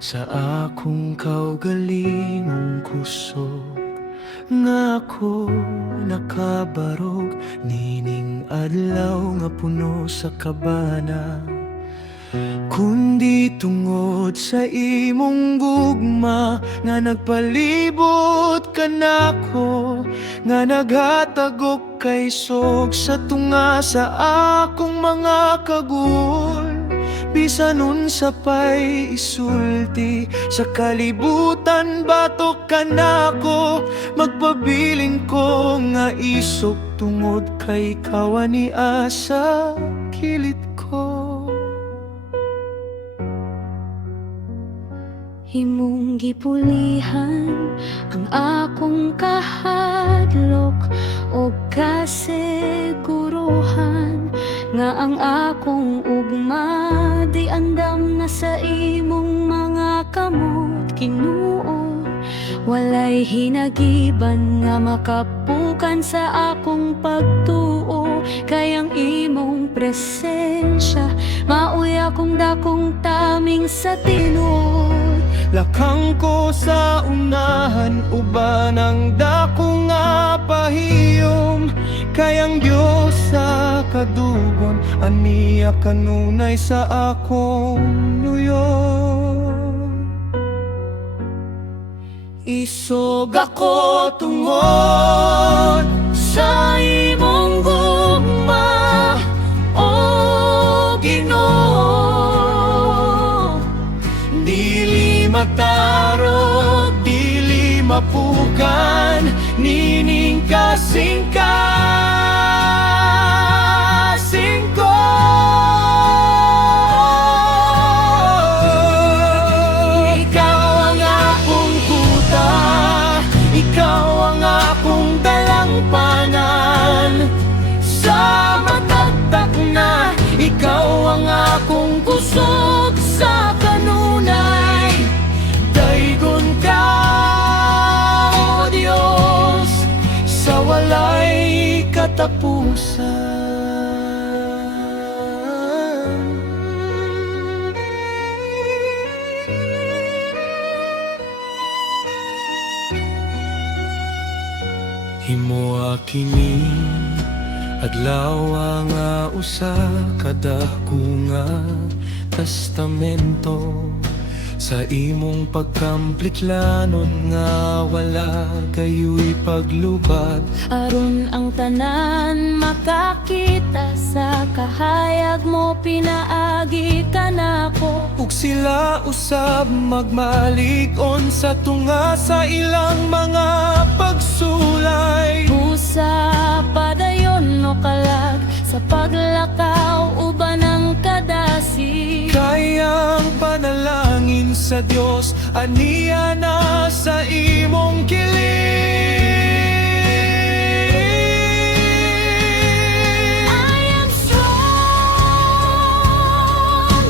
sa akong kaugalingong kusog. Nga nakabarog nining adlaw nga puno sa kabana, kundi tungod sa imong gugma nga nagpalibot ka nako, nga naghatagok kay sog sa tunga sa akong mga kagul. Bisan unsa pay isulti sa kalibutan, batok ka nako, magpabilin ko nga isok tungod kay kawani asa kilit ko. Himong gipulihan ang akong kahadlok o kasiguruhan nga ang akong ugma di andam na sa imong mga kamot, Ginoo. Walay hinagiban nga makapukan sa akong pagtuo, kayang imong presensya maoy akong dakong taming sa tinuod. Lakang ko sa unahan, uban ang dako nga pahiyom, kayang Diyos sa kadugon, aniya kanunay sa akong luyon. Isog ako tungod sa imong gugma, o Ginoo. Dili matarog, dili mapukan, nining kasing-kasing ko. Ikaw ang akong kuta, ikaw ang akong dalangpanan. Sa matagtag na, ikaw ang akong kusog sa kanunay. Daygon ka, O Diyos, sa walay katapusan. Himoa kini adlaw nga usa kadako nga testamento sa imong pagkampliklanon nga wala kayo'y paglubad. Aron ang tanan makakita sa kahayag mo, pinaagi ka nako. Ug sila usab magmalig-on sa tunga sa ilang mga pagsulay. Busa padayon no kalag sa paglakaw, uban ang kadasi. Kayang panalangin sa Diyos, aniya na sa imong kilig. I am strong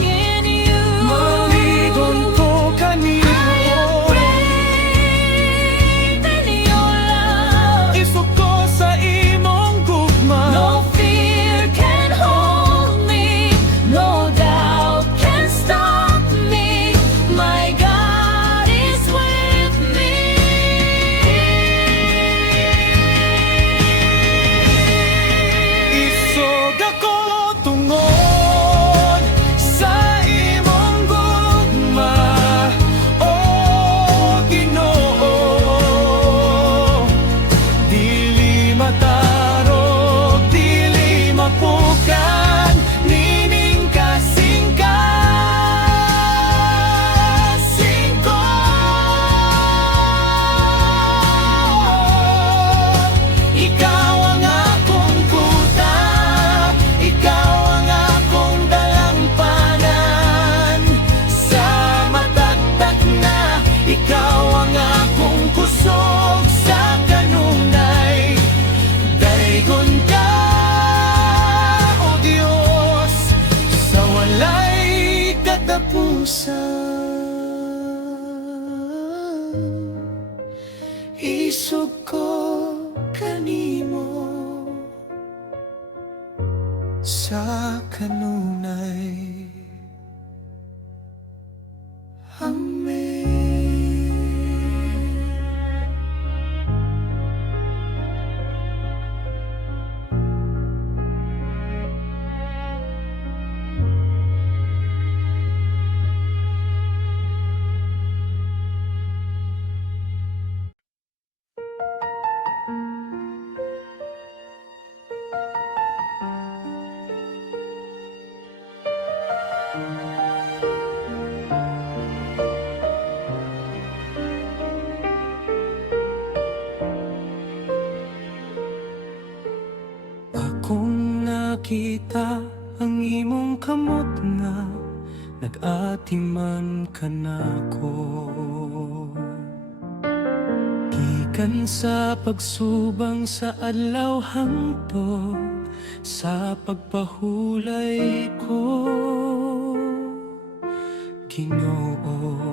in you. Maligon ko kanimo. I am brave in your love. Isog ko sa imong gugma. No fear can hold me, no doubt can stop me. My God is with me. Isog ako tungod sa imong gugma, O Ginoo. Dili matarog, dili mapukan, nining kasing-kasing ko. Ikaw ang akong kuta, ikaw ang akong dalangpanan. Sa matagtag na, ikaw ang akong kusog sa kanunay. Daygon ka, O Diyos, sa walay katapusan. Isog ko kanimo sa kanunay. Amen. akong nakita ang imong kamot nga nag-atiman ka nako. Gikan sa pagsubang sa adlaw hangtod sa pagpahulay ko, Ginoo.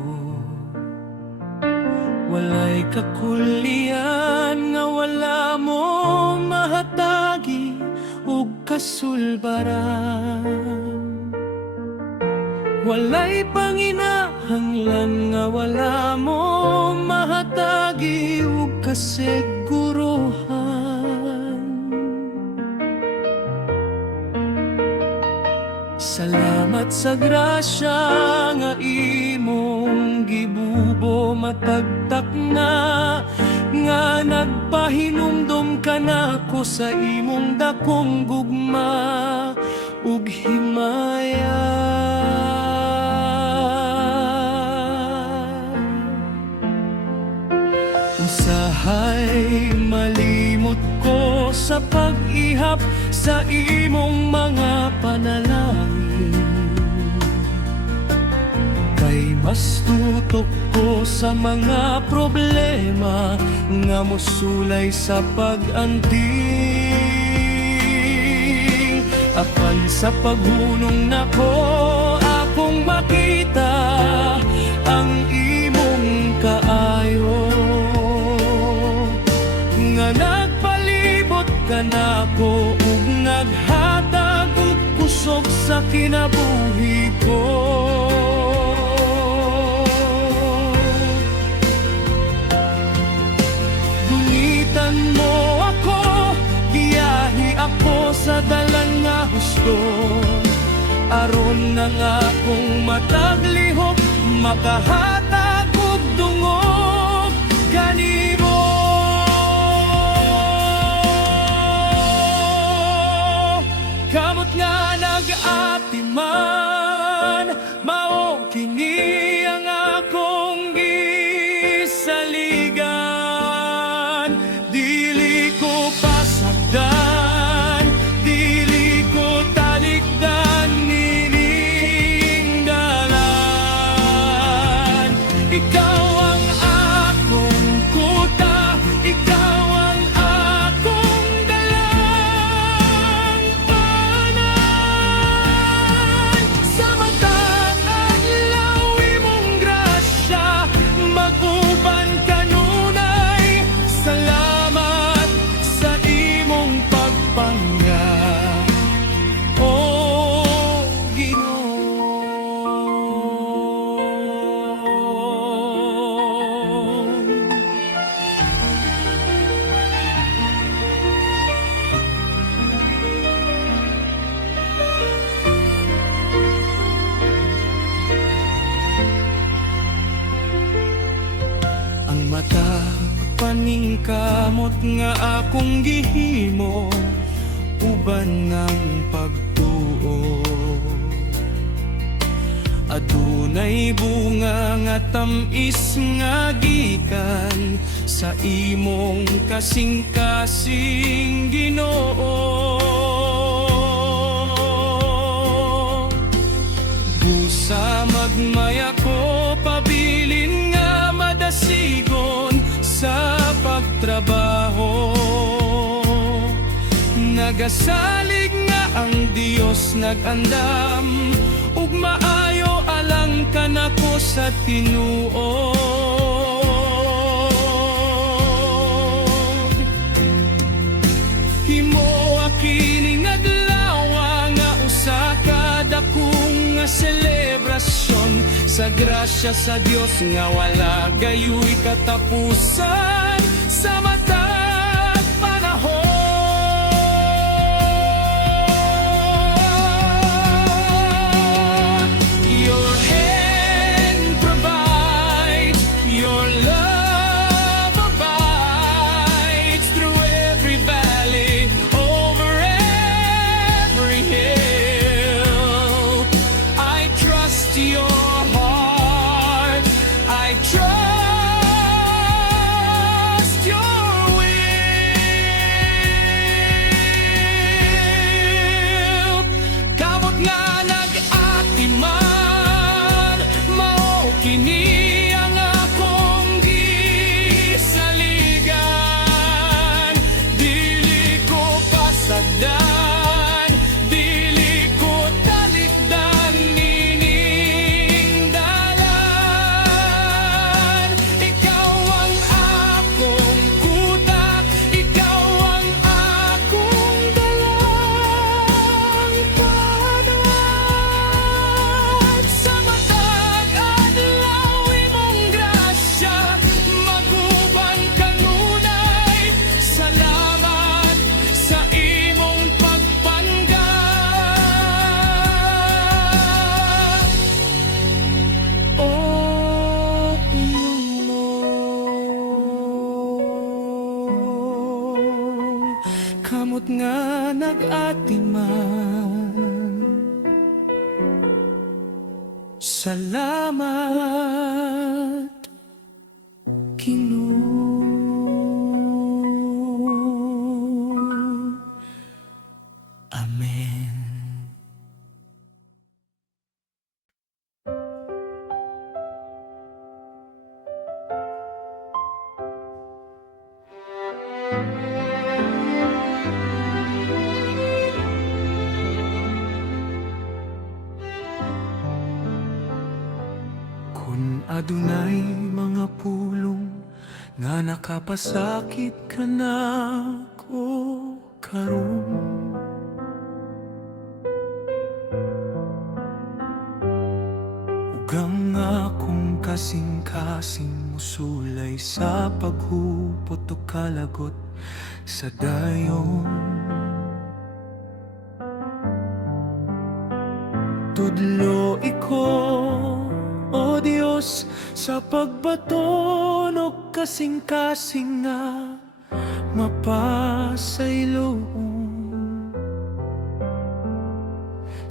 Walay kakulian nga wala mo mahatagi ug kasulbaran. Walay panginahanglan nga wala mo mahatagi ug kasiguruhan. Salamat sa grasya nga imong gibubo matagtak na, nga nagpahinumdom ka nako sa imong dakong gugma ug himaya. Usahay malimot ko sa pag-ihap sa imong mga panalangin, kay mas tutok ko sa mga problema nga mosulay sa pag-anting. Apan sa paghunong nako akong makita ang imong kaayo, nga nagpalibot ka nako ug naghatag og kusog sa kinabuhi ko. Gunitan mo ako, giyahi ako sa dalan nga husto, aron na nga akong mataglihok makahatag og dungog kanimo. Kamot nga nag-atiman, mao kini ang akong gisaligan. Dili ko pasagdan, dili ko talikdan nining dalan. Ikaw ang akong kuta, ikaw ang akong dalang tanan. Sa matag adlaw imong grasya mag-uban kanunay. Salamat sa imong pagpangga, o Ginoo. Ang mata paningkamot nga akong gihimo, uban ng pagtuo. Adunay bunga nga tamis nga gikan sa imong kasing-kasing Ginoo. Busa magmaya ko pabilin nga madasigon sa pagtrabaho. Nagasalig nga ang Dios nagandam ug maayo alang ka nako sa tinuod. Himo kini adlaw nga usa ka dakong nga selebrasyon sa grasya sa Dios nga wala gayoy katapusan sa matag panahon. Your hand provides, your love abides through every valley, over every hill. I trust your heart, I trust your nga nag-atiman. Salamat, Ginoo. Amen. Kun adunay mga pulong nga nakapasakit ka na ko karon, ugang nga kung kasing-kasing musulay sa paghupot o kalagot sa dayon. Tudlo iko, o Diyos, sa pagbaton o kasing-kasing nga mapasaylo.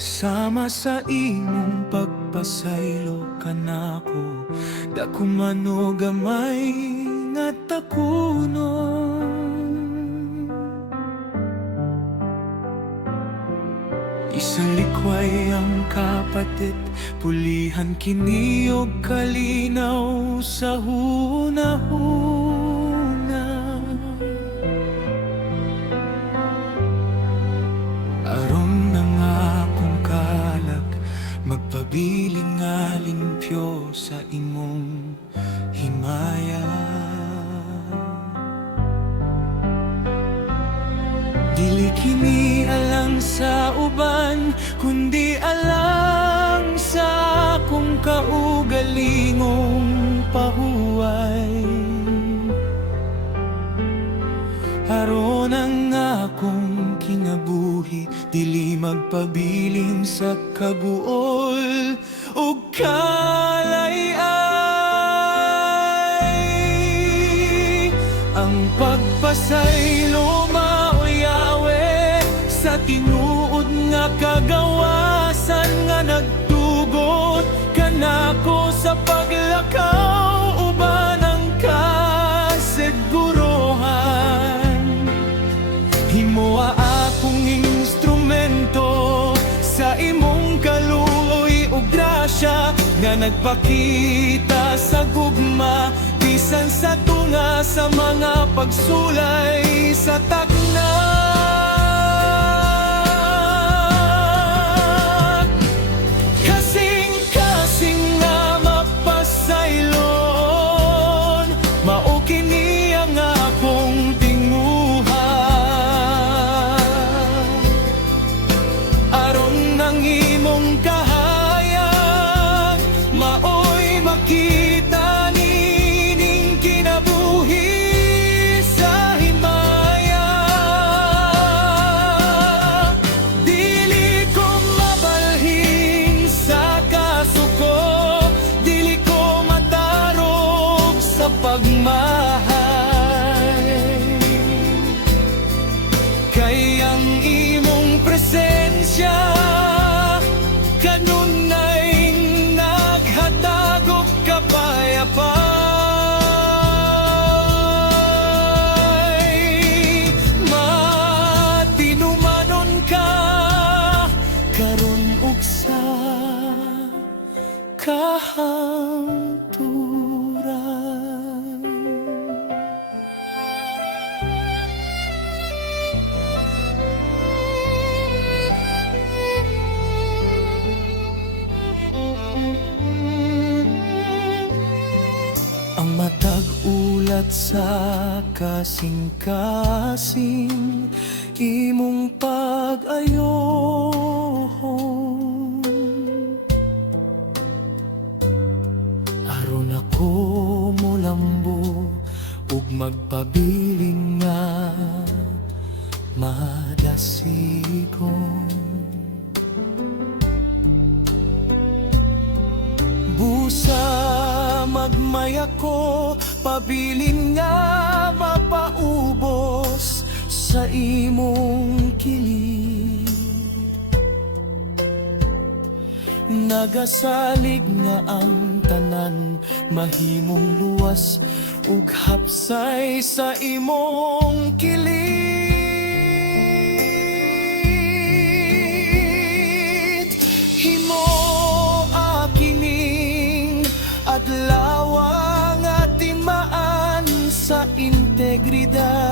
Sama sa imong pagpasaylo kanako, dako man o gamay nga takunon. Isalikway ang kapatid, pulihan kini og kalinaw sa hunahuna. Aron na nga kung kalag, magpabiling nga limpyo sa imong himaya. Dili kini alang sa uban, kundi alang sa akong kaugalingong pahuway. Aron ang akong kinabuhi, dili magpabilin sa kaguol ug kalayay. Ang pagpasaylo sa tinuod nga kagawasan nga nagtugot kanako sa paglakaw uban ang kasiguruhan. Himoa akong instrumento sa imong kaluoy ug grasya nga nagpakita sa gugma bisan sa tunga sa mga pagsulay sa takna. Kay ang imong presensya kanunay naghatag og kapayapay. Matinumanon ka karon ug sa kahangturan. Ang matag ulat sa kasing-kasing imong pag-ayohon. Aron ako molambo ug magpabiling nga madasigon. Busa magmaya ko, pabilin nga mapaubos sa sa imong kilid. Nagasalig nga ang tanan, mahimong luwas ug hapsay sa imong kilid. Himo akining adlaw nga timaan sa integridad.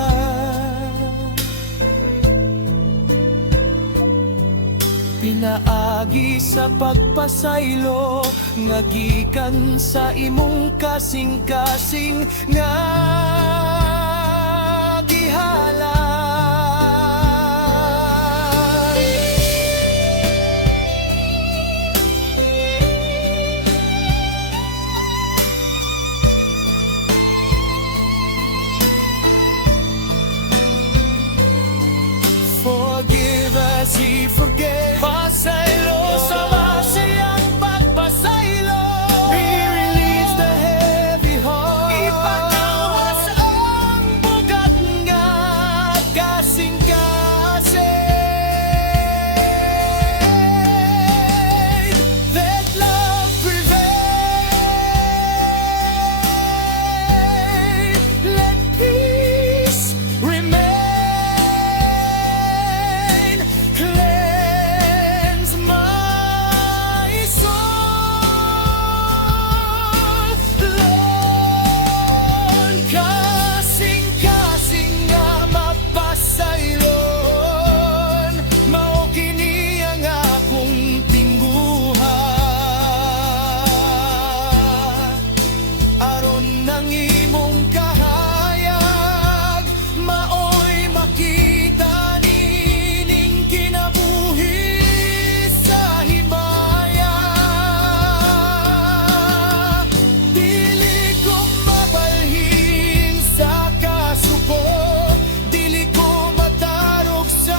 Pinaagi sa pagpasaylo nga gikan sa imong kasing-kasing nga gihalan. Forgive as He forgave. Pasaylo sa masayang pagpasaylo. He relieves the heavy heart. Ipatawas ang bugat nga kasing-kasing. Let love prevail. Let peace remain. Cleanse my soul, Lord. Kasing-kasing nga mapasaylon, mao kini ang akong tingguhan. Aron ng imong kahayag, maoy makita nining kinabuhi sa himaya. Dili ko mabalhin sa kasuko, dili ko matarog sa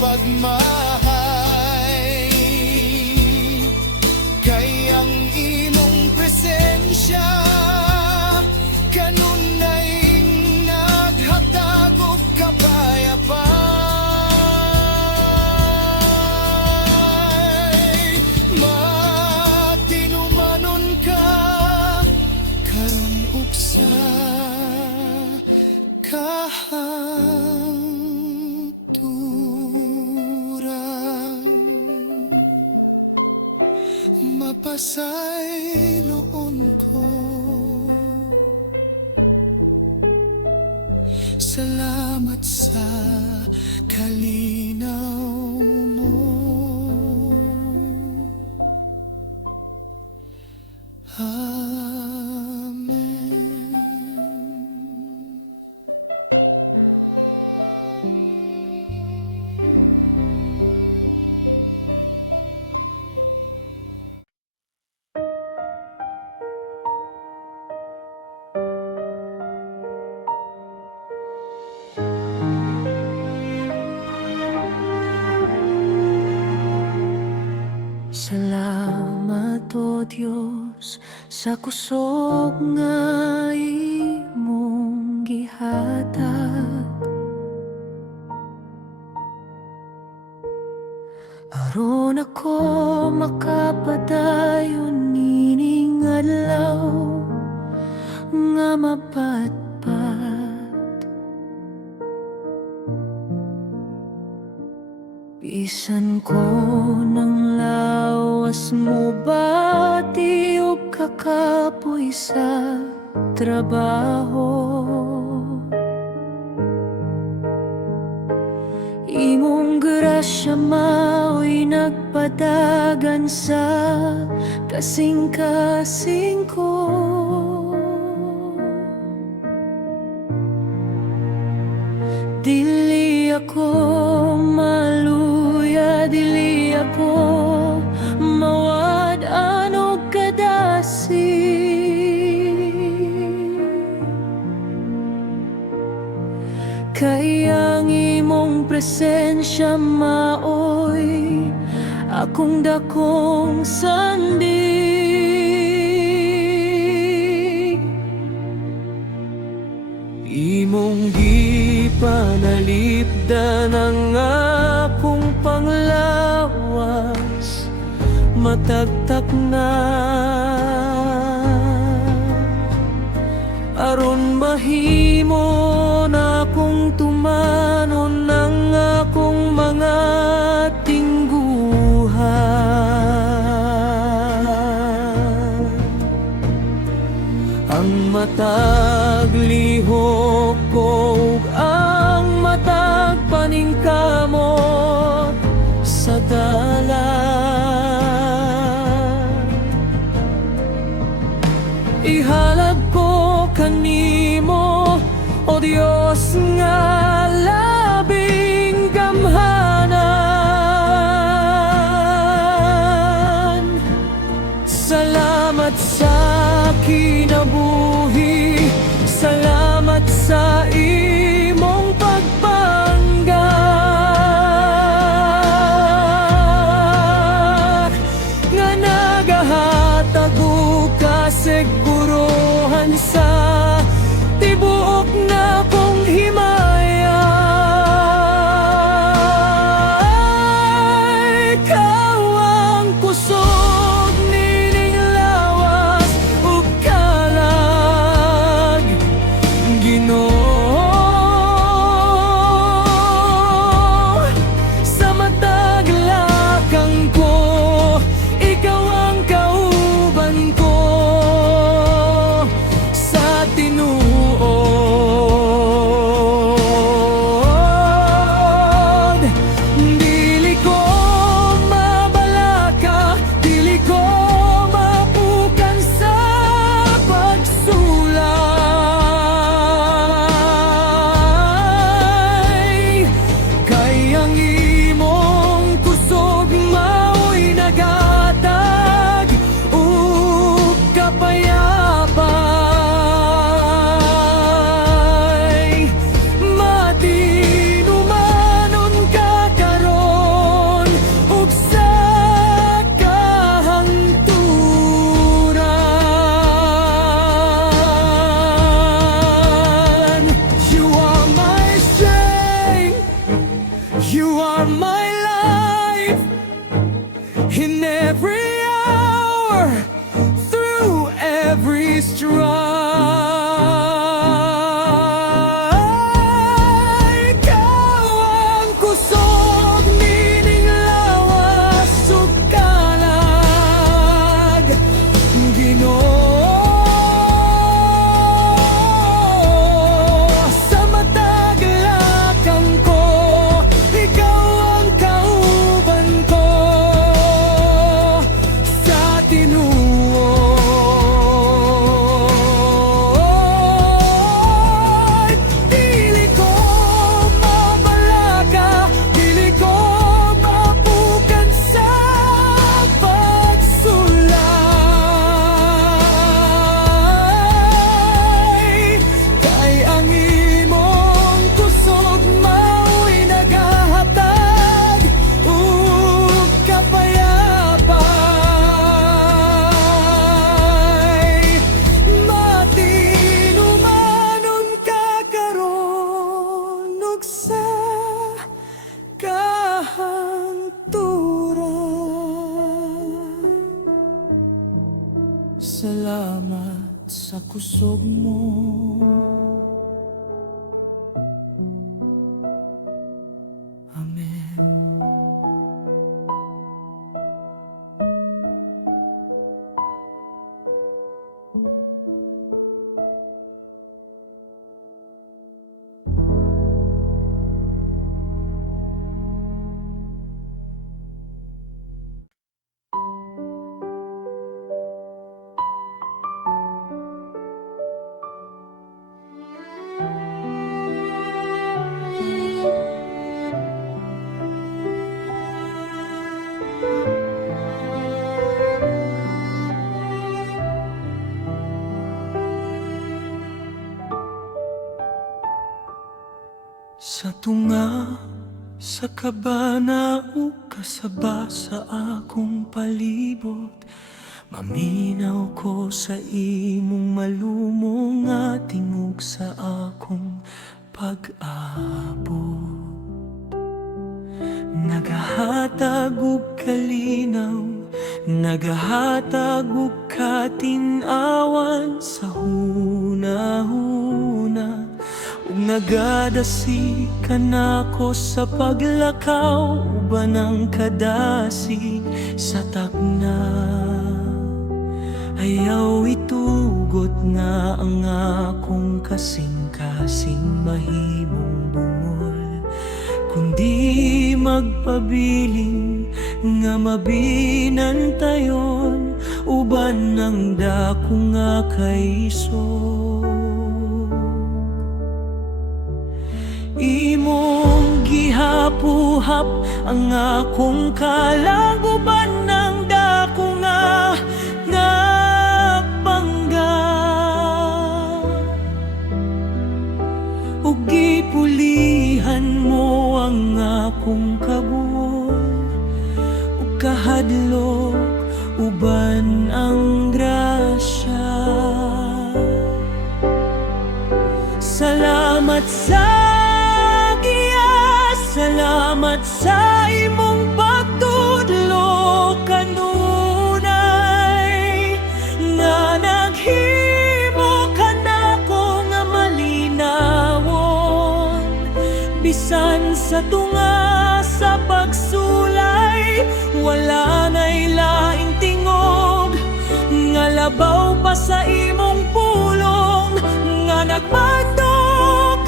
pagmahay. Kay ang imong presensya kanunay naghatag og kapayapay. Matinumanon ka karon ug sa kahangturan. Mapasayloon ko. Salamat sa kalinaw mo. Amen. Salamat o Diyos sa kusog nga imong gihatag, aron ako makapadayon nining adlaw nga mapatpat. Bisan ko ng lawas mo bati o kakapoy sa trabaho, imong grasya mao'y nagpadagan sa kasing-kasing ko. Dili ako maluya, dili ako mawad-an og kadasi. Kay ang imong presensya maoy akong dakong sandig. Imong gipanalangin Itda ng akong panglawas, matagtak na aron mahimo na akong tumanon ng akong mga tingguhan. Ang matag lihok ko ug ang matag paningkamot sa dalan, ihalad ko kanimo, o Dios nga labing gamhanan. Salamat sa kinabuhi, salamat sa imong pagpangga, nga nagahatag og kasiguruhan sa tibuok na kong himaya. Ikaw ang kusog nining lawas ug kalag, Ginoo. Sa matag lakang ko, ikaw ang kauban ko sa tinuod. Dili ko mabalaka, dili ko mapukan sa pagsulay, kay ang imong kusog mao'y naghatag ug kapayapay. Matinumanon ka karon ug sa kahangturan. You are my strength, you are my life, in every hour, through every strife. Ikaw ang kusog nining lawas ug kalag, Ginoo. Sa matag lakang ko, ikaw ang kauban ko sa tinuod. Dili ko mabalaka, dili ko mapukan sa pagsulay, kay ang imong kusog mao'y naghahatag ug kapayapay. Matinumanon ka karon ug sa kahangturan. Salamat sa kusog mo, amen. Sa tunga, sa kabana o kasaba sa akong palibot, maminaw ko sa imong malumong nga tingog sa akong pag-abot. Nagahatag og kalinaw, nagahatag og katinawan sa hunahuna. Ug nagadasi ka nako sa paglakaw, uban ang kadasi sa tagna. Ayaw itugot nga ang akong kasing-kasing mahimong bungol, kundi magpabiling nga mabinantayon, uban ng dako nga kaisog. Imong gihapuhap ang akong kalaguban ng dako nga pangga, ug gipulihan mo ang akong kabuol, ug kahadlok uban ang grasya. Salamat sa salamat sa imong pagtudlo kanunay, nga naghimo ka nako nga malinawon. Bisan sa tunga sa pagsulay, wala na'y laing tingog, nga labaw pa sa imong pulong, nga nagmando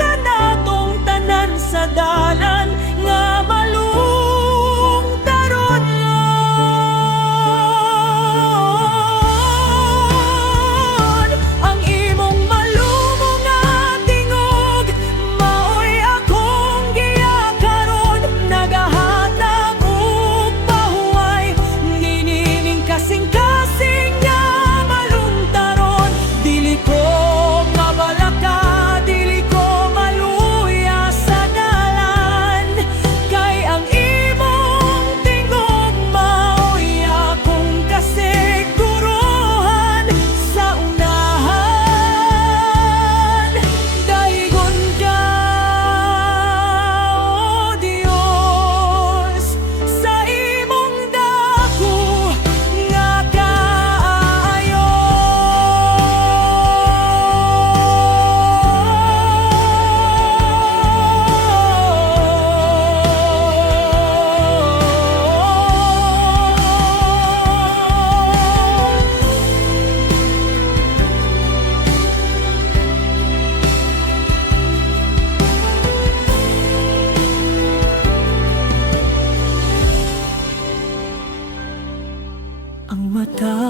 ka natong tanan sa dalan, nga malung taron ang imong malumo nga tingog, maoy akong giyakaron. Nagahatag og pahuway, ninining kasing-kasing nga malung taron. Dili ko mabalaka, dili ko maluya sa dalan, kay ang imong tingog maoy akong kasiguruhan. Sa unahan daigon ka, o Dios, sa imong dako nga kaayo. Ang mata,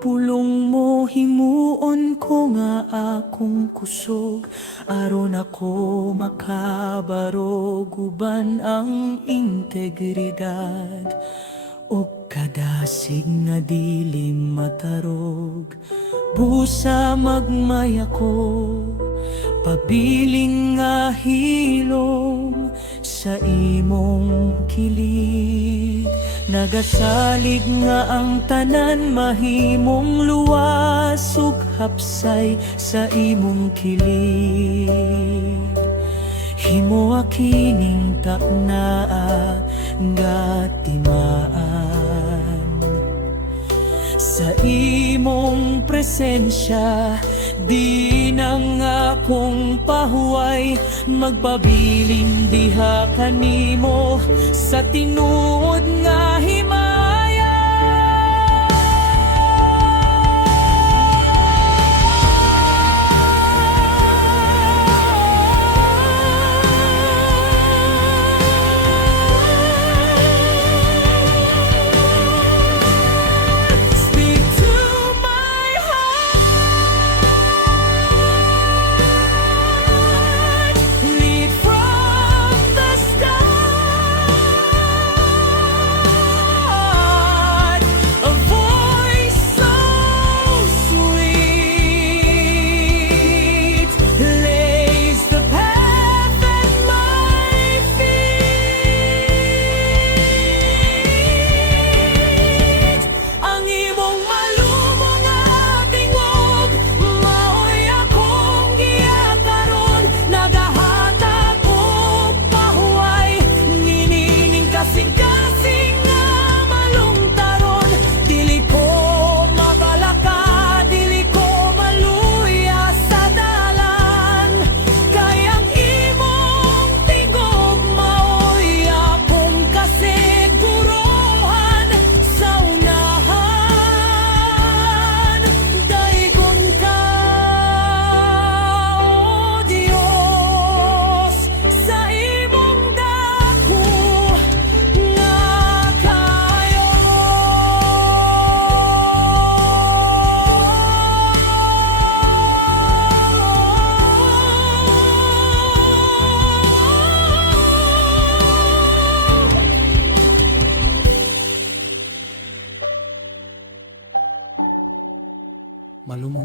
pulong mo, himuon ko nga akong kusog, aron ako makabarog, uban ang integridad, ug kadasig nga dili matarog. Busa magmay ako, pabiling nga hilom sa imong kilig. Nagasalig nga ang tanan, mahimong luwas ug hapsay sa imong kilig. Himo akining taknaa nga timaan, sa imong presensya di nang akong pahuway, magpabiling diha kanimo sa tinuod nga himaya. Speak to my heart, lead from the start.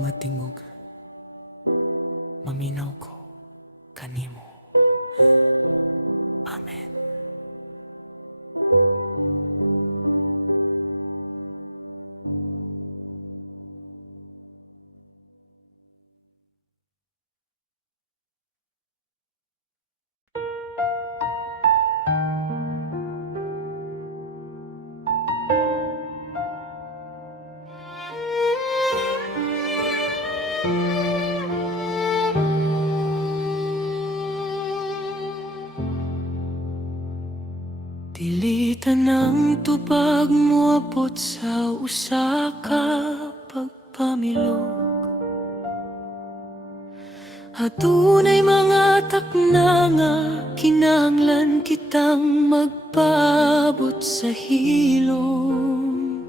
mga tingog, maminaw ko kanimo. Amen. Dilitan ng tubag mo abot sa usa ka pagpamilog. Adunay mga takna nga kinahanglan kitang magpaabot sa hilom.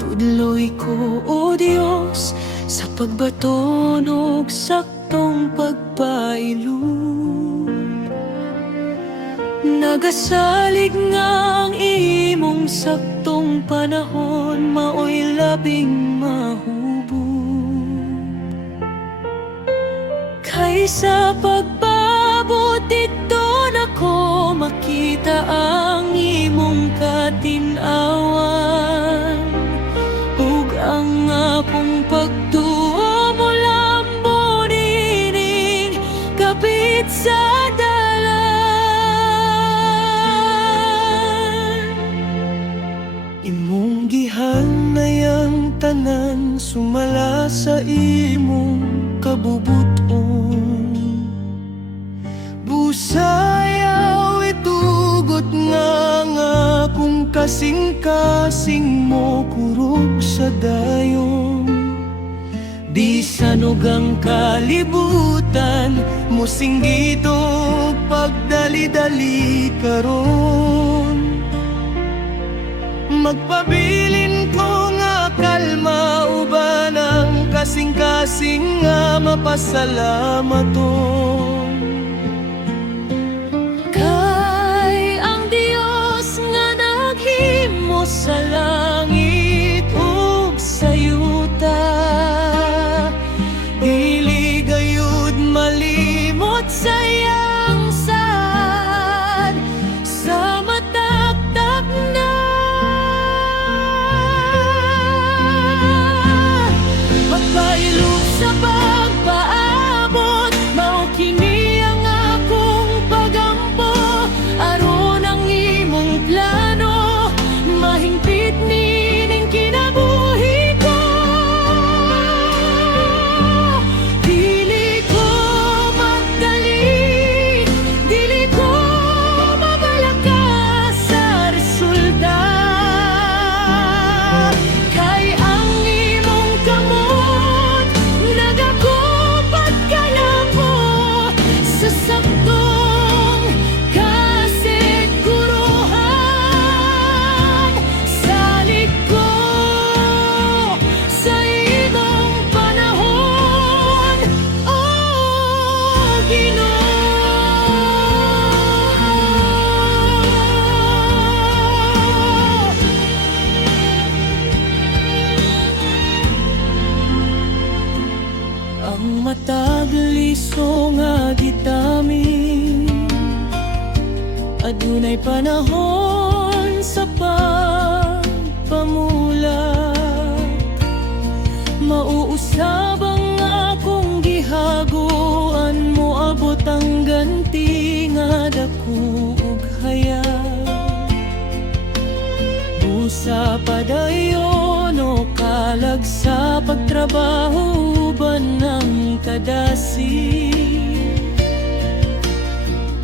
Tudloy ko, O Diyos, sa pagbaton og saktong pagpailog. Nagasalig nga ang imong saktong panahon, maoy labing mahubog. Kaysa pagpabot dito nako makita ang imong katinawan, ug ang akong pagtuo mo lambon ining kapit sa imong gihanay ang tanan, sumala sa imong kabubuton. Busayaw itugot nga kung kasing-kasing mo kurog sa dayon. Di sanog ang kalibutan, musinggit og pagdali-dali karon. Magpabilin ko nga kalma, uban ang kasing-kasing nga mapasalamaton. Kay ang Dios nga naghimo sa langit ug sa yuta, dili gayud malimot sa iyang saad, sa mataktak na pagpailog sa pagpaabot, mao kini ang akong pagampo. Aron ang imong plano mahingpit nining kinabuhi ko. Dili ko magdali, dili ko mabalaka sa resulta. Kay ang imong kamot nagakupat ka na po sa saktong kasiguruhan. Salig ko sa imong panahon, O Ginoo. Ang matag liso nga gitami, adunay panahon sa pagpamulat. Mauusab ang akong gihaguan, mo abot ang ganti nga dako ug hayag. Busa padayon o kalag sa pagtrabaho, uban ng kadasi.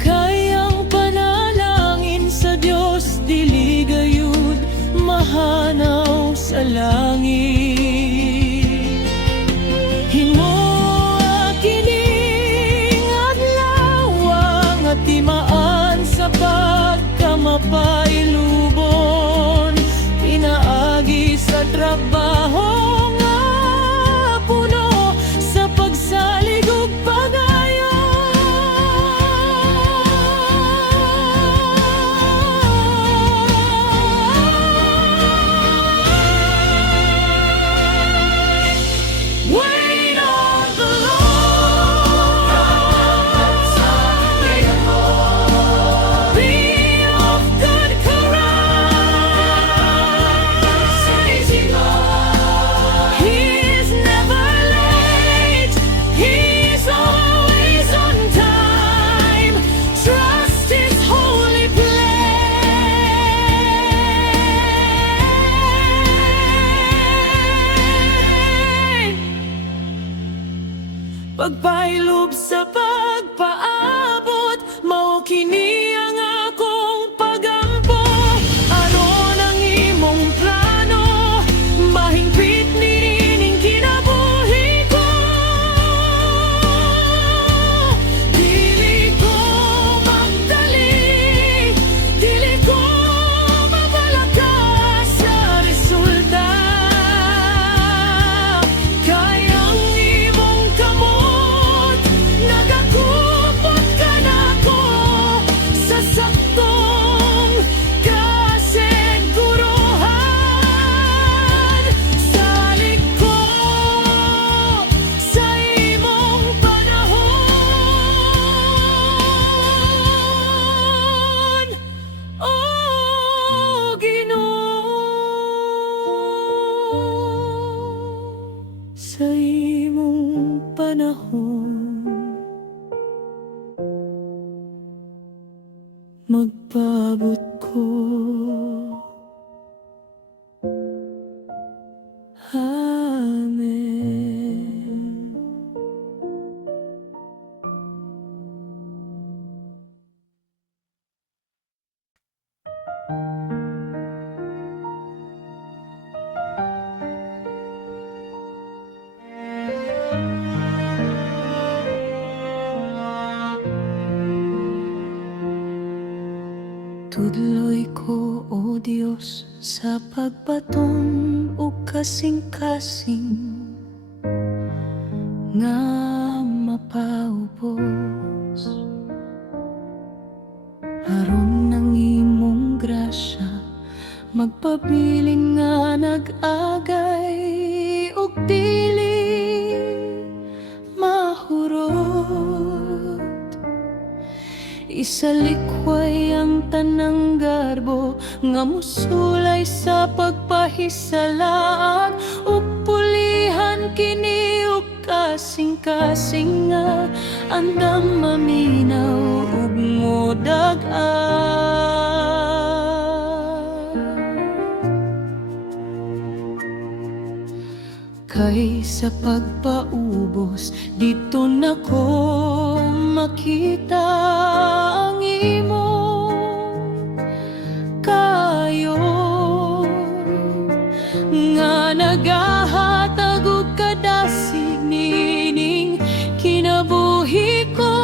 Kay ang panalangin sa Dios dili gayud mahanaw sa langit. Himoa kining adlaw nga timaan sa pagkamapailubon, pinaagi sa trabaho nga pagpailob sa pagpaabot, mao kini ang akong pagampo. Aron ang imong plano, mahingpit nining kinabuhi ko. Dili ko magdali, dili ko mabalaka sa resulta. Kaya ang imong kamot, nagakupot ka na ko sa saktong kasiguruhan. Salig ko sa imong panahon, O Ginoo. Sa imong panahon, magpaabot ko. Amen. Tudloy ko, O Dios, sa pagbaton o kasing-kasing nga mapaubos. Aron ng imong grasya, magpabilin nga nag-agay ug dili mahurot. Isalikway ang tanang garbo nga musulay sa pagpahisalaan, ug pulihan kini ug kasing-kasing nga andam maminaw ug modag-an. Kay sa pagpaubos, dito na ko makita ang imong kayo nga nagahatag og kadasig nining kinabuhi ko,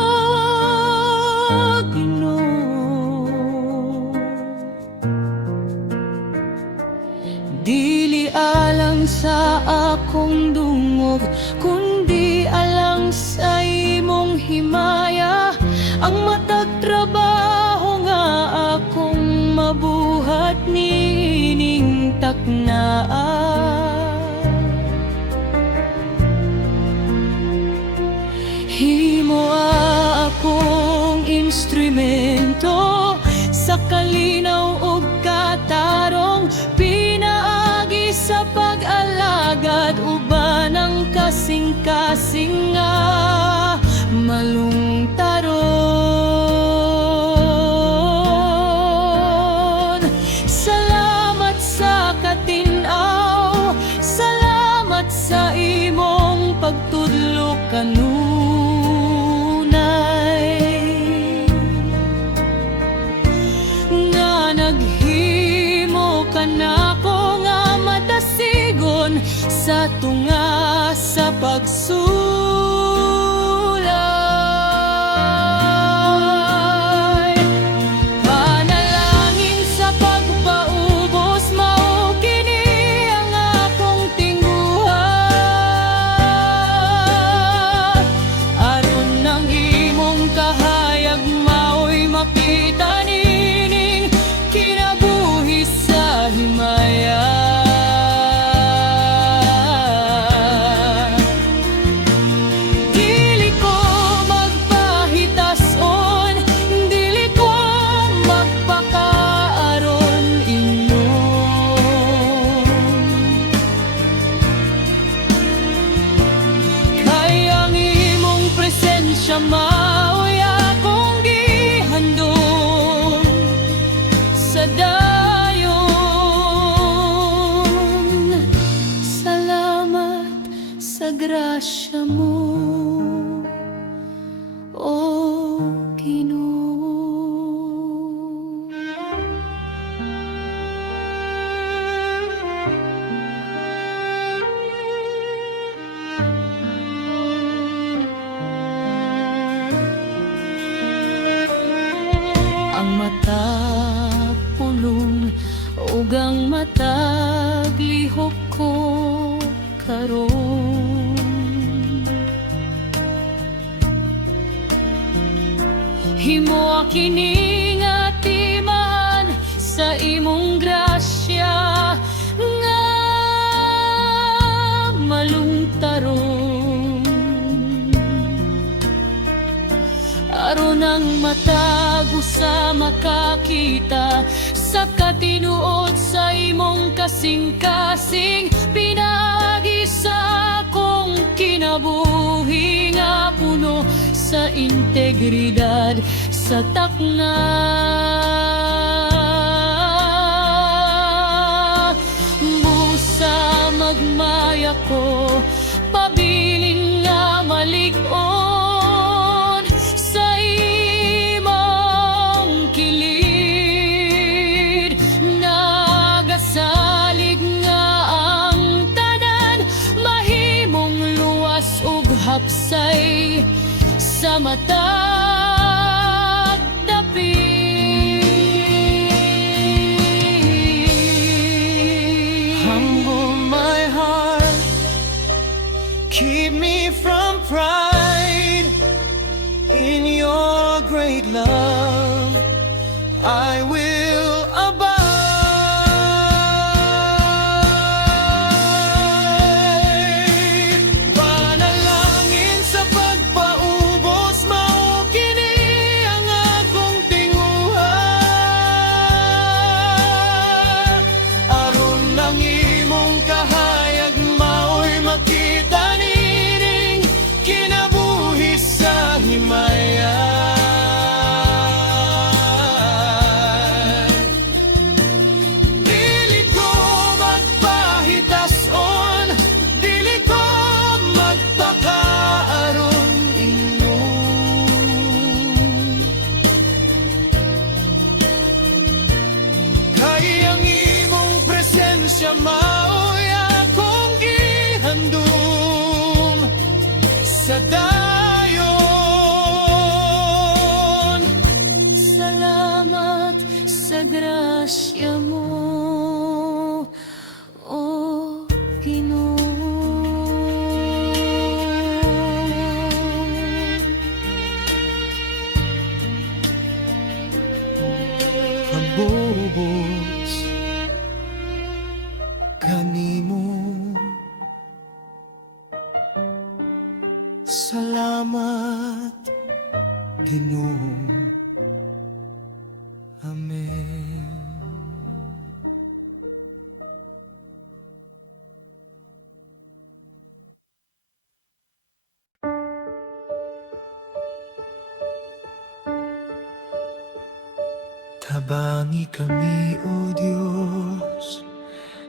Ginoo. Dili alang sa akong dungog, kundi alang sa imong himaya, ang matag trabaho nga akong mabuhat nining taknaan. Himo akong instrumento sa kalinaw ug katarong, pinaagi sa pag-alagad uban ang kasing-kasing nga malungtaron. Salamat sa katinaw, salamat sa imong pagtudlo kanunay, nga naghimo ka nako nga madasigon sa tunga sa pagsulay. Panalangin sa pagpaubos, mao kini ang akong tingguhan. Aron ng imong kahayag, mao'y makita nining kinabuhi sa himaya. Dili ko magpahitason, dili ko magpakaaron ingon. Kay ang imong presensya mao'y akong gihandom sa dayon. Salamat sa grasya mo. ang matag lihok ko karon. Himo kini nga timan sa imong grasya nga malungtaron. Aron ang matag usa makakita sa katinuod sa imong kasing-kasing, pinagi sa akong kinabuhi nga puno sa integridad sa takna. Busa magmaya ko pabiling nga malig-on sa imong kilid. Nagasalig nga ang tanan, mahimong luwas ug hapsay sa matag dapit. Humble my heart, keep me from pride. In your great love, I will abide. Panalangin sa pagpaubos, mao kini ang akong tinguha. Aron ang imong kahayag, mao'y makita nining kinabuhi sa himayan. Dili ko magpahitason, dili ko magpakaaron inyong. Kay ang imong presensya mao'y akong gihandom sa dayon. Salamat sa grasya mo, O Ginoo. Habubos kanimo, salamat Ginoo. Amen. Tabangi kami, O Diyos,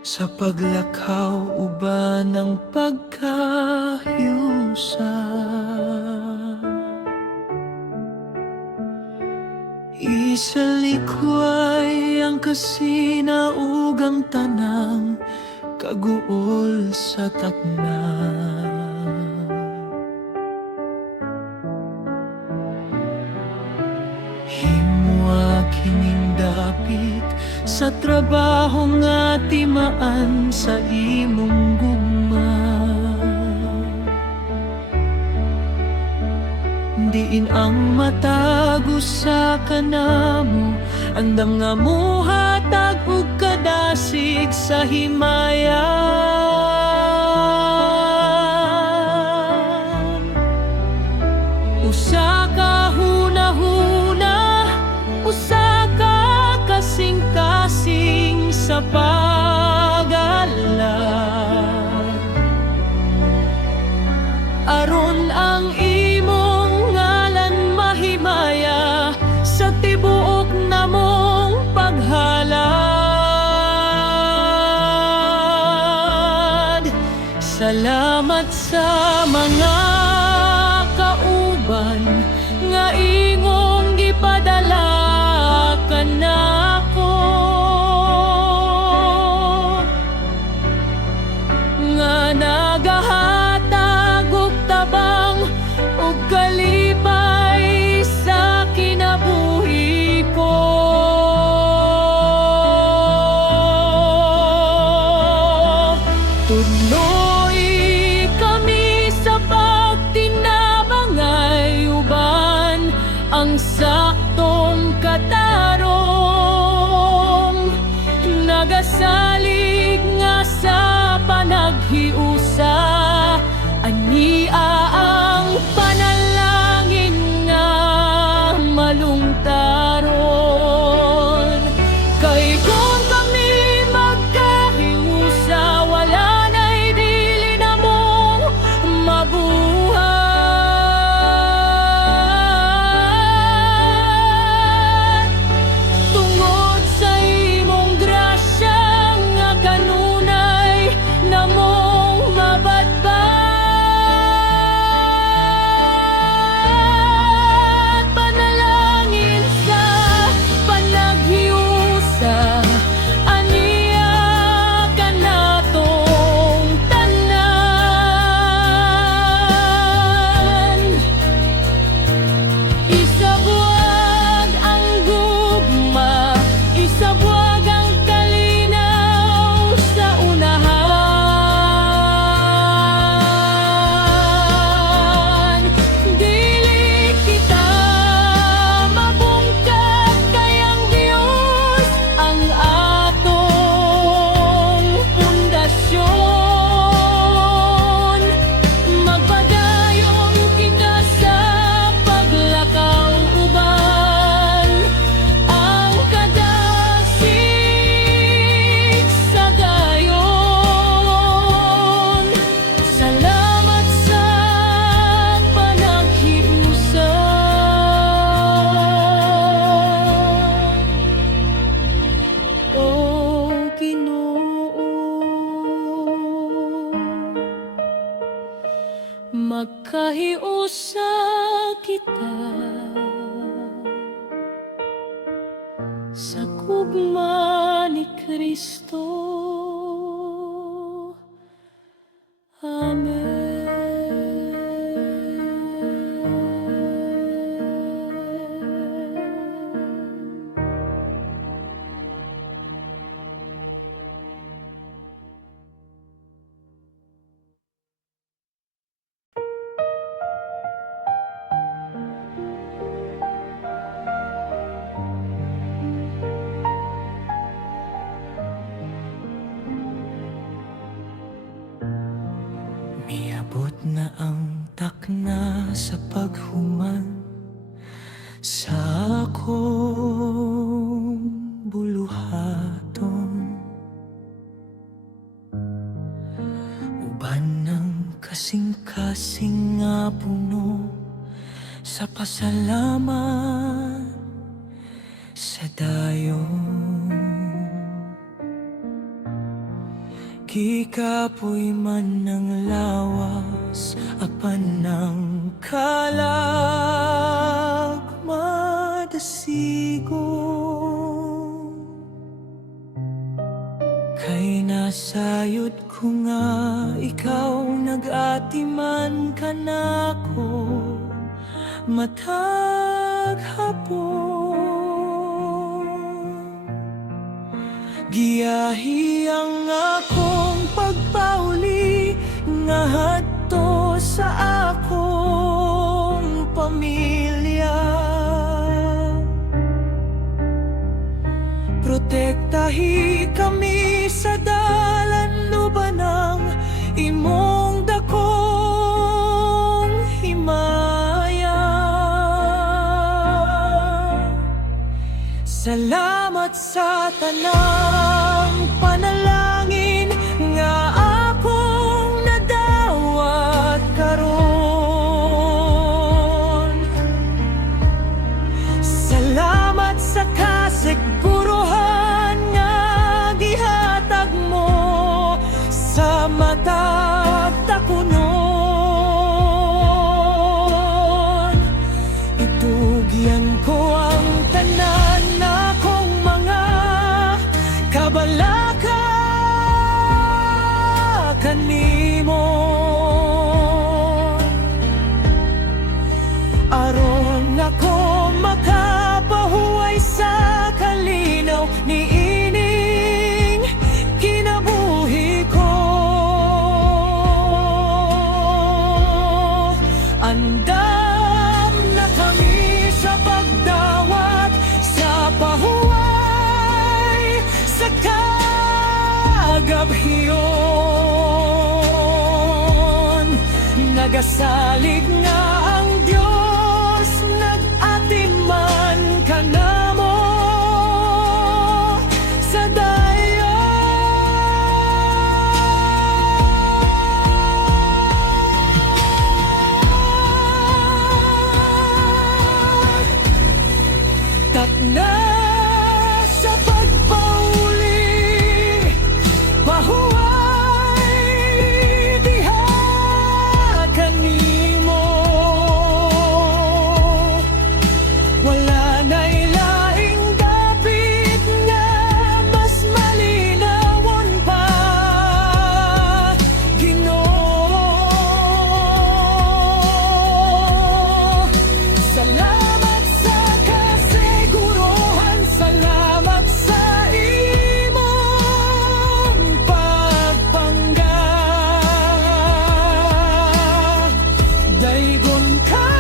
sa paglakaw uban ng pagkahiusa. Isalikway ang kasinaugang tanang kaguol sa takna. Himwa kining dapit sa trabaho nga timaan sa imong gugma. Diin ang matago sa kanamo, andam nga muhatag ug kadasig sa himayan. Usa ka hunahuna, usa ka kasing-kasing sa pag-alala. Aron ang imong ngalan mahimaya sa tibuok namong paghalad. Salamat sa mga kauban nga ingong gipadala kanako, nga nagahatag og tabang ug kalipay sa kinabuhi ko. magkahiusa kita sa gugma ni Kristo. Amen. Miabot na ang takna sa paghuman sa akong buluhaton. Uban ng kasing-kasing nga puno sa pasalamat sa dayon. Kikapoy man ng lawas, apan ng kalag madasigon. Kay nasayod ko nga ikaw nag-atiman ka nako matag hapon. Giyahi ang akong pagpauli nga hadto sa akong pamilya. Protektahi kami sa dalan lubanang imong dakong himaya. Salamat sa tanang panalangin nga akong nadawat karon. Salamat sa kasiguruhan nga gihatag mo sa matag takunon. Itugyan ko ang tanan na kong mga kabalaka kanimo, aron ako makapahuway sa kalinaw ni ining kinabuhi ko. Andam na kami sa pagdawat sa pahuway sa kagabhiyon. Nagasalig nga ang Diyos, nag-atiman ka namo sa dayon. Takna sa pagpauli, pahuway diha kanimo. Wala na'y laing dapit nga mas malinawon pa, Ginoo. Salamat sa kasiguruhan, salamat sa imong pagpangga. Daygon ka,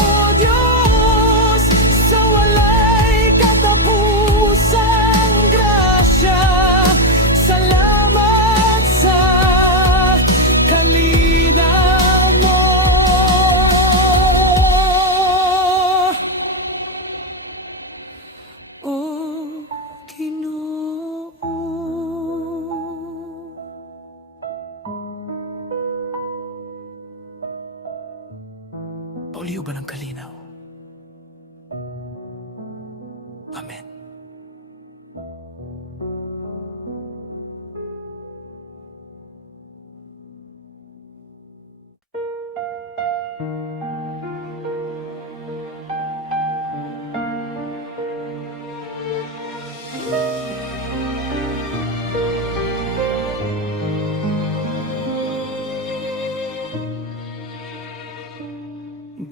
O Diyos, sa walay katapusang grasya. Salamat sa kalinaw mo. O Ginoo. Pauliw ba ng kalinaw? Amen.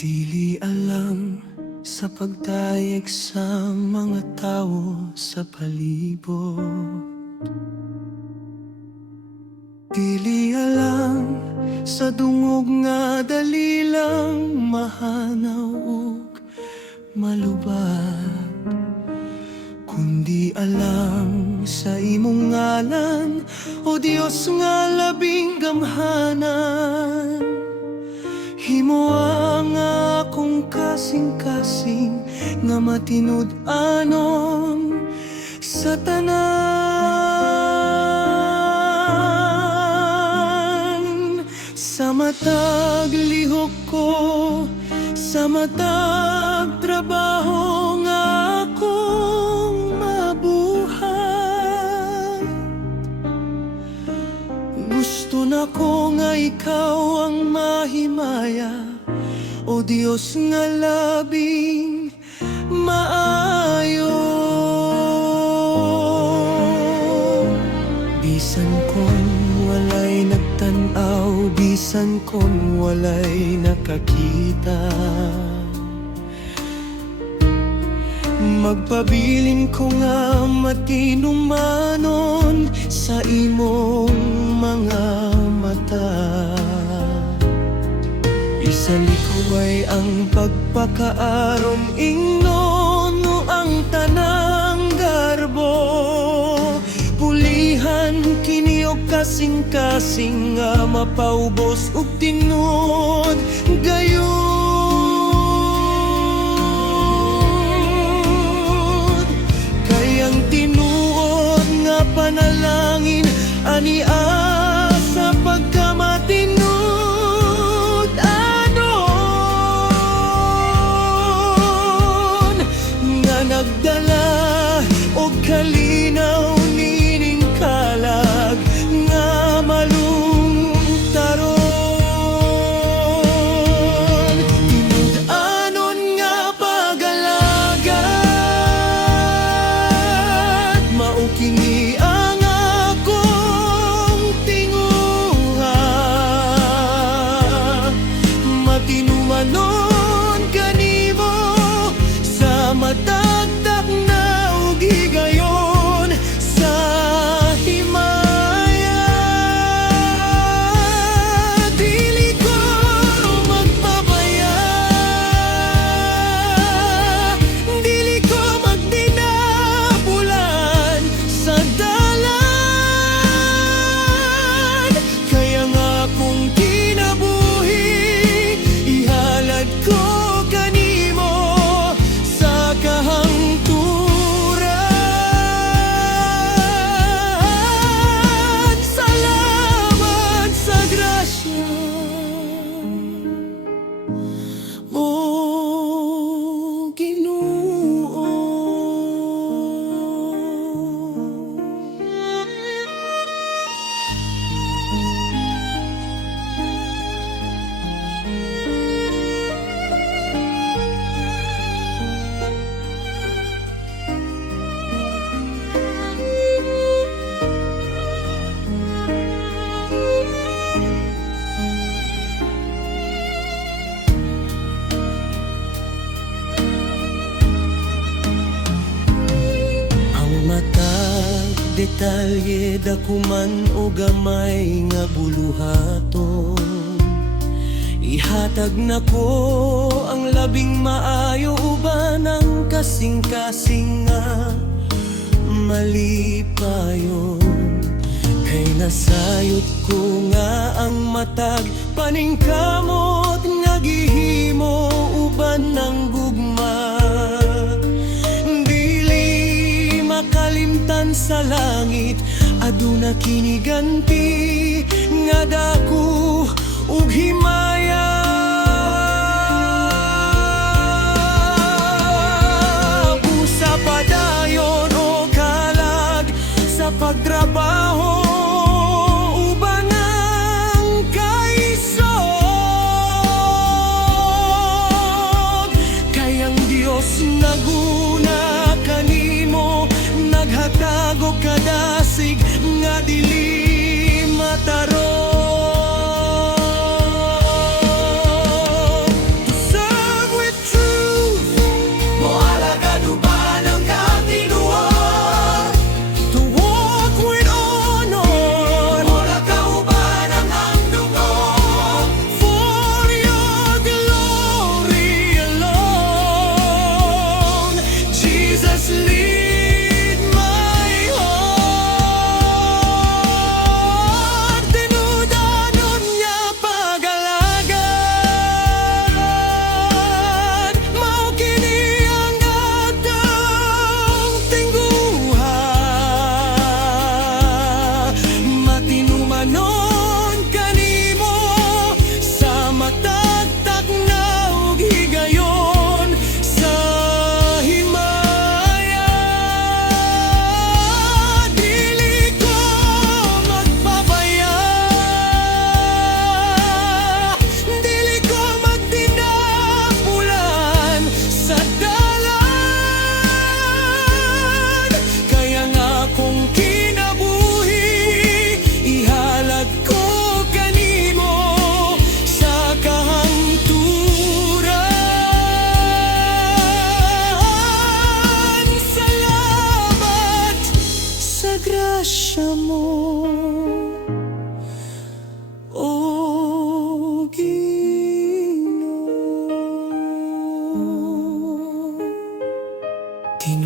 Dili alam sa pagdayeg sa mga tao sa palibot. Dili alam sa dungog nga dali lang mahanaw ug malubad. Kundi alam sa imong ngalan, o Dios nga labing gamhanan. Himoa nga akong kasing-kasing nga matinud-anon sa tanan. Sa matag lihok ko, sa matag trabaho nga akong mabuhay. Gusto na ko nga ikaw ang mahimaya, o Diyos nga labing maayo. Bisan kon walay nagtanaw, bisan kon walay nakakita, magpabilin ko nga matinumanon sa imong mga mata. Bisan ikaw ay ang pagpakaaron, ingnono ang tanang garbo. Pulihan kini og kasing-kasing nga mapaubos ug tinud gayon. Kayang tinuod nga panalangin ani sa pagkamatinud anon nga nagdala og kalinaw nining kalag nga malungtaron. Tinud-anon nga pag-alagad, mao kini ang akong tinguha. Matinumanon kanimo sa matagtak na ug higayon sa himaya. Dili ko magpabaya, dili ko magdinabulan sa dalan. Kaya nga akong kinabuhi, ihalad ko kanimo sa kahangturan. Salamat sa grasya mo, Ginoo. Ang matag detalye dakuman o gamay nga buluhaton, ihatag na ko ang labing maayo uban ang kasing-kasing nga malipayon. Kay nasayot ko nga ang matag paningkamot nga gihimo uban ng gugma. Dili makalimtan sa langit, aduna kiniganti nga dako ug himaya. Busa padayon o kalag sa pagtrabaho uban ang kaisog. Kayang Dios naguna kanimo, naghatag og kadasig nga dili mataron.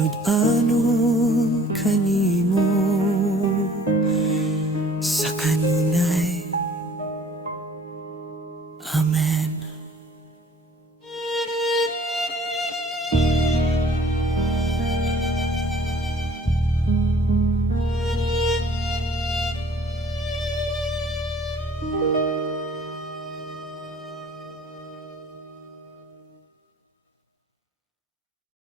sunod anong kanimo sa kanunay. Amen.